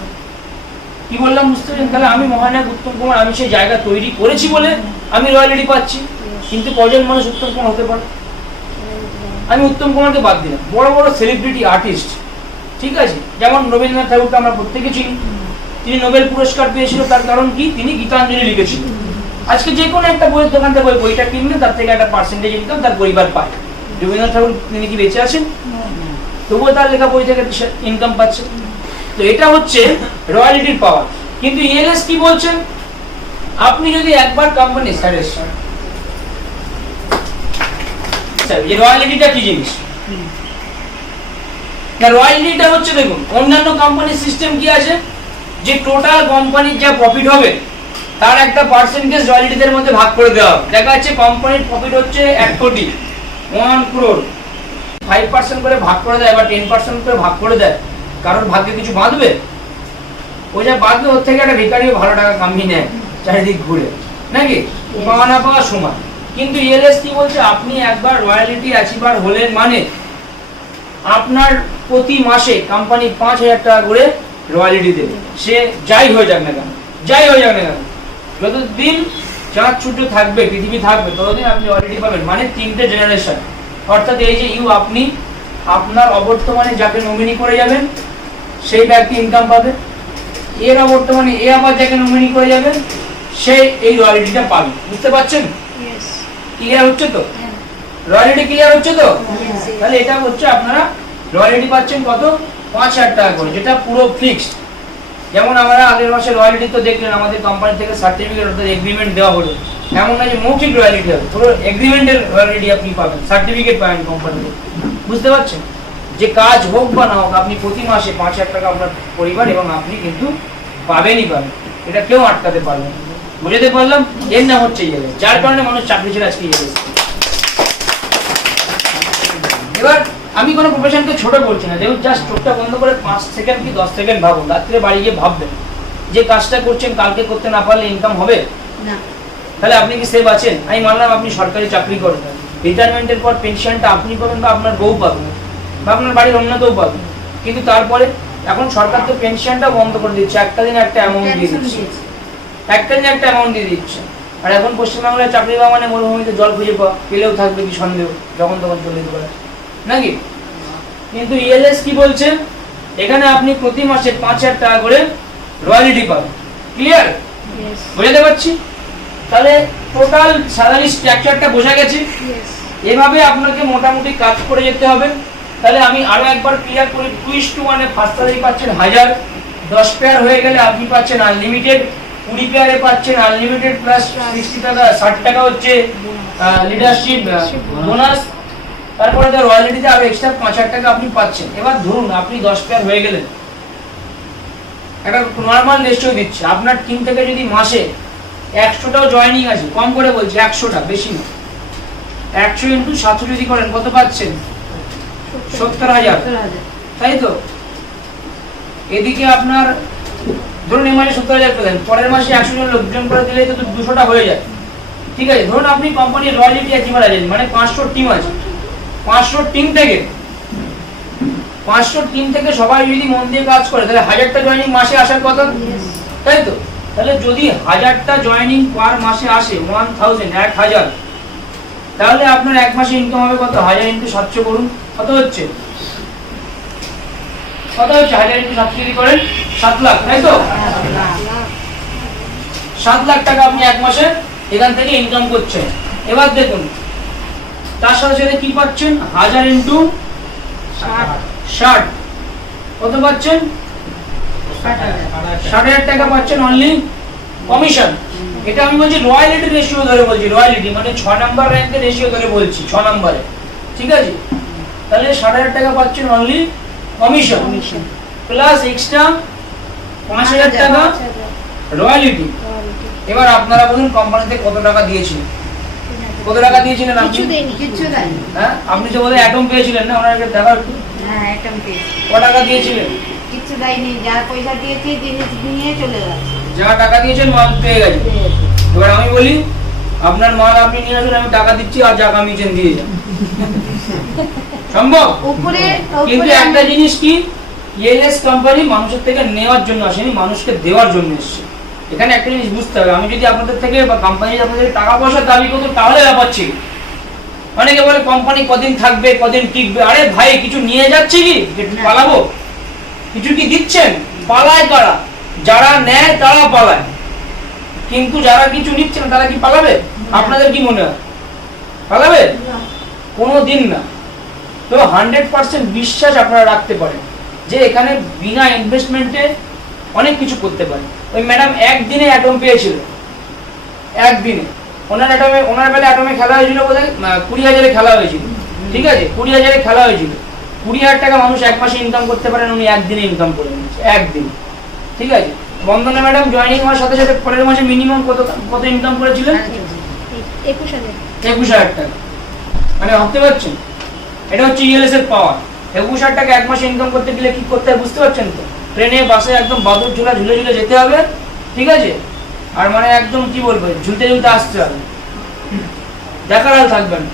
কি বললাম বুঝতে পারছেন? তাহলে আমি মহানায়ক উত্তম কুমার, আমি সেই জায়গা তৈরি করেছি বলে আমি রয়্যালিটি পাচ্ছি। কিন্তু কজন মানুষ উত্তম কুমার হতে পারে? আমি উত্তম কুমারকে বাদ দিলাম, বড় বড় সেলিব্রিটি আর্টিস্ট, ঠিক আছে, যেমন রবীন্দ্রনাথ ঠাকুরকে আমরা প্রত্যেকে চিনি, তিনি নোবেল পুরস্কার পেয়েছিল, তার কারণ কি? তিনি গীতাঞ্জলি লিখেছিলেন। আজকে যে কোনো একটা বইয়ের দোকান থেকে বইটা কিনবেন, তার থেকে একটা পার্সেন্টেজ ইনকাম তার পরিবার পায়। রবীন্দ্রনাথ ঠাকুর তিনি কি বেঁচে আছেন? তবুও তার লেখা বই থেকে ইনকাম পাচ্ছে। তো এটা হচ্ছে রয়্যালিটির পাওয়ার। কিন্তু ইএলএস কি বলছেন? আপনি যদি একবার কোম্পানি যে রয়্যালিটিটা কি জিনিস, না রয়্যালিটিটা হচ্ছে, দেখুন অন্যান্য কোম্পানির সিস্টেম কি আছে, যে টোটাল কোম্পানির যা প্রফিট হবে তার একটা পার্সেন্টেজ রয়্যালিটিদের মধ্যে ভাগ করে দেওয়া হবে। দেখা যাচ্ছে কোম্পানির প্রফিট হচ্ছে 1 কোটি, 1 crore, 5% করে ভাগ করে দেয় বা 10% করে ভাগ করে দেয়। কারোর ভাগ্যে কিছু বাঁধবে? ওই যা বাঁধবে ওর থেকে একটা ভিখারিও ভালো টাকা কামিয়ে নেয় চারিদিক ঘুরে, নাকি? পাওয়া না পাওয়া সমান। কিন্তু ইএলএস কি বলছে? আপনি একবার রয়্যালিটি অ্যাচিভার হলেন মানে আপনার প্রতি মাসে কোম্পানি 5,000 টাকা করে রয়্যালিটি দেবে। সে যাই হয়ে যাক না কেন, যাই হয়ে যাক না কেন, যতদিন চাঁদ সূর্য থাকবে, পৃথিবী থাকবে, ততদিন আপনি রয়্যালিটি পাবেন। মানে 3টে জেনারেশন। অর্থাৎ এই যে আপনি আপনার অবর্তমানে যাকে নমিনি করে যাবেন সেই ব্যক্তি ইনকাম পাবে, এর অবর্তমানে এ আবার যাকে নমিনি করে যাবেন সে এই রয়্যালিটিটা পাবে। বুঝতে পারছেন? ক্লিয়ার হচ্ছে তো? রয়্যালিটি ক্লিয়ার হচ্ছে তো? তাহলে এটা হচ্ছে আপনারা রয়্যালিটি পাচ্ছেন কত? 5,000 টাকা করে, যেটা পুরো ফিক্সড। যেমন আমরা আগের মাসে রয়্যালিটি তো দেখলেন, আমাদের কোম্পানি থেকে সার্টিফিকেট অর্থাৎ এগ্রিমেন্ট দেওয়া হলো। এমন না যে মৌখিক রয়্যালিটি হবে, পুরো এগ্রিমেন্টের রয়্যালিটি আপনি পাবেন, সার্টিফিকেট পাবেন কোম্পানি থেকে। বুঝতে পারছেন? যে কাজ হোক বা না হোক আপনি প্রতি মাসে 5,000 টাকা আপনার পরিবার এবং আপনি কিন্তু পাবেনই পাবেন, এটা কেউ আটকাতে পারবে না। বুঝতে পারলাম? এর নাম হচ্ছে ইএলএস, যার কারণে মানুষ চাকরি ছেড়ে আজকে ইএলএস। এবার আমি কোনো প্রফেশনকে ছোট করছি না, দেখুন জাস্ট চোখটা বন্ধ করে 5 সেকেন্ড কি 10 সেকেন্ড ভাবুন, রাত্রে বাড়ি গিয়ে ভাববেন যে কাজটা করছেন কালকে করতে না পারলে ইনকাম হবে? না। তাহলে আপনি কি সেভ আছেন? আমি মানলাম আপনি সরকারি চাকরি করেন, রিটায়ারমেন্টের পর পেনশনটা আপনি পাবেন বা আপনার বউ পাবেন বা আপনার বাড়ির অন্য কেউ পাবেন, কিন্তু তারপরে এখন সরকার তো পেনশনটা বন্ধ করে দিচ্ছে, একটা দিন একটা অ্যামাউন্ট দিয়ে দিচ্ছে, একটা দিন একটা অ্যামাউন্ট দিয়ে দিচ্ছে। আর এখন পশ্চিমবাংলায় চাকরি পাওয়া মানে মরুভূমিতে জল খুঁজে পাওয়া, পেলেও থাকবে কি সন্দেহ, যখন তখন চলে যেতে পারে নাকি? কিন্তু ইএলএস কি বলছে, এখানে আপনি প্রতি মাসে 5,000 টাকা করে রয়্যালিটি পাবেন। ক্লিয়ার? Yes. বোঝাতে পারছি? তাহলে টোটাল স্যালারি স্ট্রাকচারটা বোঝা গেছে। Yes. এভাবে আপনাকে মোটামুটি কাজ করে যেতে হবে। তাহলে আমি আরো একবার ক্লিয়ার করি, 2:1 ফার্স্ট স্যালারি পাচ্ছেন 1000, 10 পেয়ার হয়ে গেলে আপনি পাচ্ছেন আনলিমিটেড, 20 পেয়ারে পাচ্ছেন আনলিমিটেড প্লাস 60 টাকা 60 টাকা হচ্ছে লিডারশিপ বোনাস, তারপরে তো রয়্যালিটিতে আরো এক্সট্রা 5,000 টাকা আপনি পাচ্ছেন। এবার ধরুন আপনি 10 পেয়ার হয়ে গেলেন, একটা নর্মাল রেশিও দিচ্ছে, আপনার টিম থেকে যদি মাসে 100টাও জয়েনিং আছে, কম করে বলছি 100টা, বেশি না, 100 ইন্টু 700 যদি করেন কত পাচ্ছেন? 70,000, তাই তো? এদিকে আপনার ধরুন এই মাসে 70,000 পেলেন, পরের মাসে 100 জন লোকজন করে দিলে তো 200টা হয়ে যায়। ঠিক আছে, ধরুন আপনি কোম্পানির রয়্যালিটি অ্যাচিভার আছেন, মানে 500 টিম আছে, 500 টিম থেকে সবাই যদি মন দিয়ে কাজ করে তাহলে 1000টা জয়েনিং মাসে আসার কথা, তাই তো? তাহলে যদি 1000টা জয়েনিং পার মাসে আসে 1000, তাহলে আপনার এক মাসে ইনকাম হবে কত? 1000 ইন্টু 700 করুন, কত হচ্ছে? 1000 ইন্টু 700 যদি করেন 7 লাখ, তাই তো? 7 লাখ টাকা আপনি এক মাসে এখান থেকে ইনকাম করছেন। এবার দেখুন তার সাথে সাথে কি পাচ্ছেন? 1000 ইন্টু 60 কত পাচ্ছেন? 60,000 টাকা পাচ্ছেন অনলি কমিশন। এটা আমি বলছি রয়্যালিটি রেশিও ধরে বলছি, রয়্যালিটি মানে 6 নাম্বার র্যাঙ্কের রেশিও ধরে বলছি, 6 নম্বরে, ঠিক আছে? তাহলে 60,000 টাকা পাচ্ছেন অনলি কমিশন প্লাস এক্সট্রা 5,000 টাকা রয়্যালিটি। এবার আপনারা বলুন কোম্পানিতে কত টাকা দিয়েছিলেন? কত টাকা দিয়েছিলেন আপনি? কিছু দেয়নি। হ্যাঁ, আপনি তো বোধহয় অ্যাটম পেয়েছিলেন না, ওনাকে দেখা একটু। হ্যাঁ, একদম পেয়েছি। কত টাকা দিয়েছিলেন? কিছু দেয়নি, যা পয়সা দিয়েছি জিনিস নিয়ে চলে গেছে। যা টাকা দিয়েছেন মাল পেয়ে গেছে। এবার আমি বলি আপনার মাল আপনি নিয়ে আসুন, আমি টাকা দিচ্ছি আর যা কামিয়েছেন দিয়ে যান, সম্ভব? উপরে কিন্তু একটা জিনিস কি, ইএলএস কোম্পানি মানুষের থেকে নেওয়ার জন্য আসেনি, মানুষকে দেওয়ার জন্য এসেছে। এখানে একটা জিনিস বুঝতে হবে, আমি যদি আপনাদের থেকে বা কোম্পানি আপনাদের টাকা পয়সা দাবি করতো তাহলে ব্যাপার ছিল। অনেকে বলে কোম্পানি কদিন থাকবে, কদিন টিকবে। আরে ভাই, কিছু নিয়ে যাচ্ছে কি যে পালাবো? কিছু কি দিচ্ছেন? পালায় কারা? যারা নেয় তারা পালায়, কিন্তু যারা কিছু নিচ্ছে না তারা কি পালাবে? আপনাদের কি মনে হয় পালাবে? কোনো দিন না। তো 100% বিশ্বাস আপনারা রাখতে পারেন যে এখানে বিনা ইনভেস্টমেন্টে অনেক কিছু করতে পারে। ওই ম্যাডাম একদিনে অ্যাটম পেয়েছিল, একদিনে। ওনার বেলা অ্যাটমে খেলা হয়েছিল বোধহয় 20,000-এ খেলা হয়েছিল, ঠিক আছে? 20,000-এ খেলা হয়েছিল, 20,000 টাকা মানুষ এক মাসে ইনকাম করতে পারেন, উনি একদিনে ইনকাম করে নিয়েছে, একদিন, ঠিক আছে? বন্দনা ম্যাডাম জয়েনিং হওয়ার সাথে সাথে পরের মাসে মিনিমাম কত ইনকাম করেছিলেন? 21,000 টাকা। মানে ভাবতে পারছেন, এটা হচ্ছে ইএলএস এর পাওয়ার। 21,000 টাকা এক মাসে ইনকাম করতে গেলে কি করতে হয় বুঝতে পারছেন তো? ট্রেনে বাসে একদম বাদুর ঝুলে ঝুলে যেতে হবে, ঠিক আছে? আর মানে একদম কি বলবো, ঝুলতে ঝুলতে আসতে হবে, দেখার হাল থাকবে না।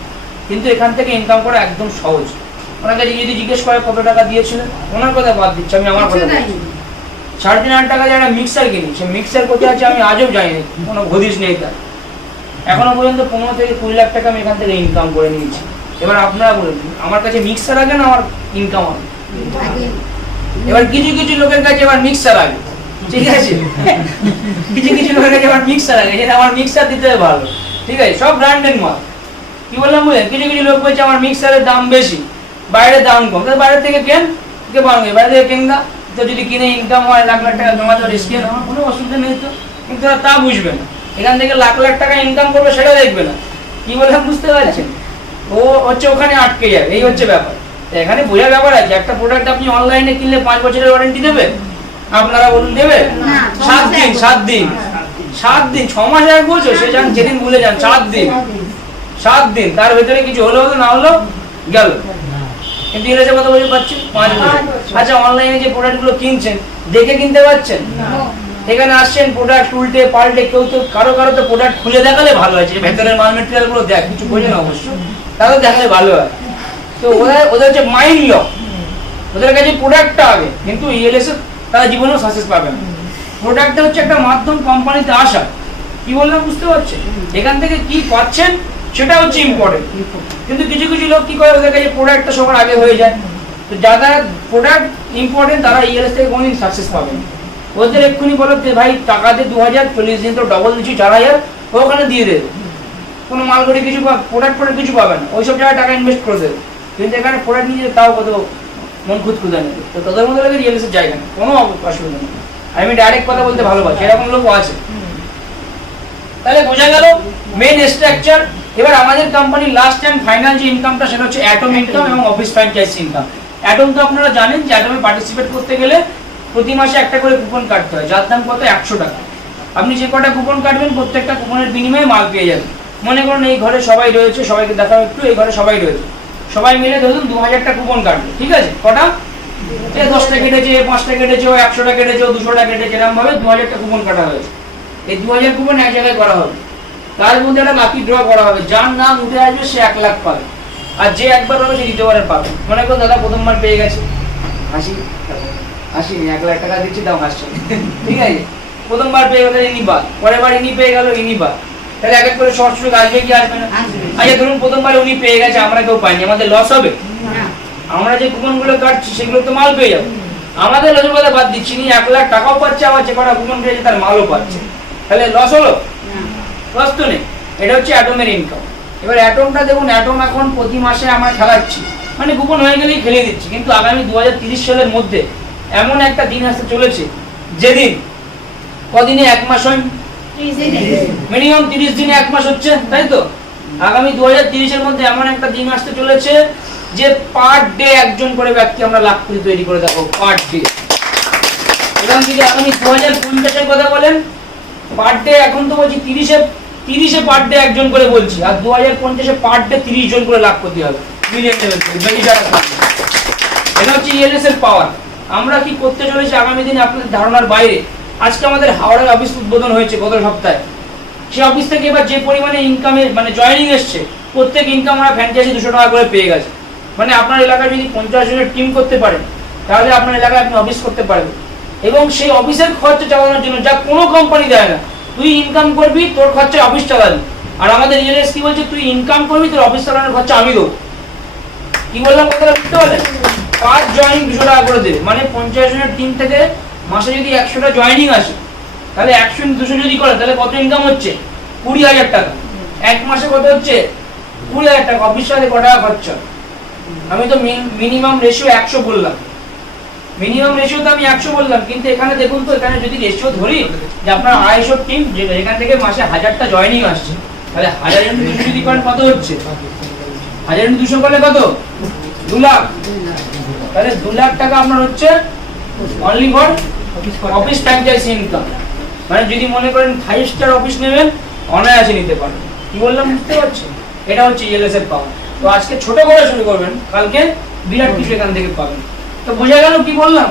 কিন্তু এখান থেকে ইনকাম করা একদম সহজ। ওনাকে যদি জিজ্ঞেস করে কত টাকা দিয়েছিলেন, ওনার কথা বাদ দিচ্ছি, আমি আমার কথা বলছি। 3,500 টাকা যারা মিক্সার কিনি, সে মিক্সার কোথায় আছে আমি আজও জানি না, কোনো হদিস নেই তার। এখনো পর্যন্ত 15 থেকে 20 লাখ টাকা আমি এখান থেকে ইনকাম করে নিয়েছি। এবার আপনারা বলুন, আমার কাছে মিক্সার আগে না আমার ইনকাম হবে? এবার কিছু কিছু লোকের কাছে এবার মিক্সার আগে, ঠিক আছে? কিছু কিছু লোকের কাছে এবার মিক্সার আগে, যেটা আমার মিক্সার দিতে ভালো, ঠিক আছে? সব ব্র্যান্ডেড মাল। কি বললাম বুঝলেন? কিছু কিছু লোক বলছে আমার মিক্সারের দাম বেশি, বাইরের দাম কম, তাহলে বাইরে থেকে কেন, কে পারবে? বাইরে থেকে কেন না, তো যদি কিনে ইনকাম হয় লাখ লাখ টাকা জমা দেওয়ার রিস্ক, আমার কোনো অসুবিধা নেই তো। কিন্তু তা বুঝবে না, এখান থেকে লাখ লাখ টাকা ইনকাম করবে সেটা দেখবে না। কি বললাম বুঝতে পারছেন? ও হচ্ছে ওখানে আটকে যাবে, এই হচ্ছে ব্যাপার। এখানে বোঝার ব্যাপার আছে, একটা প্রোডাক্ট আপনি অনলাইনে কিনলে 5 বছরের ওয়ারেন্টি দেবে, আপনারা বলুন দেবে? 7 দিন 6 মাস আগে বলছো, সে যান যেদিন ভুলে যান, 7 দিন, তার ভেতরে কিছু হলো না হলো গেল। কিন্তু ইএলএস এর কথা বলতে পারছেন 5 বছর। আচ্ছা অনলাইনে যে প্রোডাক্টগুলো কিনছেন দেখে কিনতে পারছেন, এখানে আসছেন প্রোডাক্ট উল্টে পাল্টে কেউ তো কারো তো প্রোডাক্ট খুলে দেখালে ভালো হয়, যে ভেতরের মাল মেটেরিয়াল গুলো দেখ কিছু বোঝে না অবশ্য, তাহলে দেখালে ভালো হয়। তো ওদের হচ্ছে মাইন্ড লক, ওদের কাছে প্রোডাক্টটা আগে, কিন্তু ইএলএস এ তারা জীবনেও সাকসেস পাবে না। প্রোডাক্টটা হচ্ছে একটা মাধ্যম কোম্পানিতে আসা, কি বললাম বুঝতে পারছেন, এখান থেকে কি পাচ্ছেন সেটা হচ্ছে ইম্পর্টেন্ট। কিন্তু কিছু কিছু লোক কি করে, ওদের কাছে প্রোডাক্টটা সবার আগে হয়ে যায়, তো যারা প্রোডাক্ট ইম্পর্টেন্ট তারা ইএলএস থেকে কোনোদিন সাকসেস পাবে না। ওদের এক্ষুনি বলো যে ভাই টাকা দিয়ে 2000, 40 দিন তো ডবল দিচ্ছি 4000, ওখানে দিয়ে দেবে, কোনো মাল করে কিছু প্রোডাক্ট কিছু পাবে না, ওইসব জায়গায় টাকা ইনভেস্ট করে দেবে। কিন্তু এখানে প্রোডাক্ট নিয়ে তাও কত মন খুঁতখুঁতা নেবে, তো তাদের মধ্যে লাগে ইএলএস এর জায়গা নেই, কোনো অসুবিধা নেই। আমি ডাইরেক্ট কথা বলতে ভালোবাসি, এরকম লোকও আছে। তাহলে বোঝা গেল মেইন স্ট্রাকচার। এবার আমাদের কোম্পানির লাস্ট এন্ড ফাইনাল যে ইনকামটা সেটা হচ্ছে অ্যাটম ইনকাম এবং অফিস ফ্র্যাঞ্চাইজি ইনকাম। অ্যাটম তো আপনারা জানেন যে অ্যাটমে পার্টিসিপেট করতে গেলে প্রতি মাসে একটা করে কুপন কাটতে হয়, যার দাম কত 100 টাকা। আপনি যে কটা কুপন কাটবেন প্রত্যেকটা কুপনের বিনিময়ে মাল পেয়ে যাবেন। মনে করুন এই ঘরে সবাই রয়েছে, সবাইকে দেখাও একটু, এই ঘরে সবাই রয়েছে, সবাই মিলে ধরুন 2000টা কুপন কাটবে, ঠিক আছে, কটা 10টা কেটেছে, 5টা কেটেছে, 100টা কেটেছে, 200টা কেটেছে, এরকম ভাবে 2000টা কুপন কাটা হয়েছে। এই 2000 কুপন এক জায়গায় করা হবে, তার মধ্যে একটা লাকি ড্র করা হবে, যার নাম উঠে আসবে সে 1 লাখ পাবে, আর যে একবার পাবে সে দ্বিতীয়বারের পাবে। মনে করুন দাদা প্রথমবার পেয়ে গেছে, হাসি 1 লাখ টাকা দিচ্ছি তাও হাসছে, ঠিক আছে, প্রথমবার পেয়ে গেলে ইনি বাদ, পরের বার ইনি পেয়ে গেল ইনি বাদ, তাহলে এক এক করে শর্ট সুযোগ আসবে কি আসবে না? আচ্ছা ধরুন প্রথমবার উনি পেয়ে গেছে, আমরা কেউ পাইনি, আমাদের লস হবে? আমরা যে কুপনগুলো কাটছি সেগুলো তো মাল পেয়ে যাবো, আমাদের লসের কথা বাদ দিচ্ছি, নি 1 লাখ টাকাও পাচ্ছে, আবার যে কটা কুপন পেয়েছে তার মালও পাচ্ছে, তাহলে লস হলো? লস তো নেই। এটা হচ্ছে অ্যাটমের ইনকাম। এবার অ্যাটমটা দেখুন, অ্যাটম এখন প্রতি মাসে আমরা খেলাচ্ছি, মানে কুপন হয়ে গেলেই খেলে দিচ্ছি, কিন্তু আগামী 2030 সালের মধ্যে এমন একটা দিন আসতে চলেছে যেদিন কদিনে 1 মাস হয়, মিনিমাম 30 দিনে 1 মাস হচ্ছে, তাই তো? আগামী 2030 এর মধ্যে এমন একটা দিন আসতে চলেছে যে পার ডে একজন করে ব্যক্তি আমরা লাখপতি তৈরি করে দেবো, পার ডে। এবং যদি আগামী 2050 এর কথা বলেন, পার ডে এখন তো বলছি 30-এ পার ডে একজন করে বলছি, আর 2050-এ পার ডে 30 জন করে লাখপতি হবে, মিলিয়ন লেভেল থেকে, যদি যারা থাকবে। এটা হচ্ছে ইএলএস এর পাওয়ার। আমরা কি করতে চলেছি আগামী দিনে আপনাদের ধারণার বাইরে। আজকে আমাদের হাওড়ার অফিস উদ্বোধন হয়েছে গত সপ্তাহে, সেই অফিস থেকে এবার যে পরিমাণে ইনকামে মানে জয়েনিং এসছে, প্রত্যেক ইনকাম আমরা ফ্র্যাঞ্চাইজি 200 টাকা করে পেয়ে গেছে। মানে আপনার এলাকায় যদি 50 জনের টিম করতে পারেন, তাহলে আপনার এলাকায় আপনি অফিস করতে পারবেন, এবং সেই অফিসের খরচা চালানোর জন্য যা কোনো কোম্পানি দেয় না, তুই ইনকাম করবি, তোর খরচা অফিস চালাবি। আর আমাদের ইএলএস কি বলছে, তুই ইনকাম করবি, তোর অফিস চালানোর খরচা আমি দেবো। কি বললাম কথাটা বুঝতে পারলেন? 5 জয়েনিং 200 টাকা করে দেবে, মানে 50 জনের টিম থেকে মাসে যদি 100টা জয়েনিং আসে, তাহলে 100-200 যদি করে তাহলে কত ইনকাম হচ্ছে? 20,000 টাকা। 1 মাসে কত হচ্ছে? 20,000 টাকা। অফিস সাথে কত টাকা খরচা? আমি তো মিনিমাম রেশিও 100 বললাম, মিনিমাম রেশিও তো আমি 100 বললাম, কিন্তু এখানে দেখুন তো, এখানে যদি রেশিও ধরি যে আপনার 250 টিম, এখান থেকে মাসে 1000টা জয়েনিং আসছে, তাহলে 1000-200 যদি করেন কত হচ্ছে? 1000-200 করলে কত? 2 লাখ। তাহলে 2 লাখ টাকা আপনার হচ্ছে only for office franchise income. মানে যদি মনে করেন 5 স্টার অফিস নেবেন, অনায়াসে নিতে পারবেন। কি বললাম বুঝতে পারছেন? এটা হচ্ছে ইএলএস এর পাওয়ার। তো আজকে ছোট করে শুরু করবেন, কালকে বিরাট কিছু এখান থেকে পাবেন। তো বোঝা গেল কি বললাম?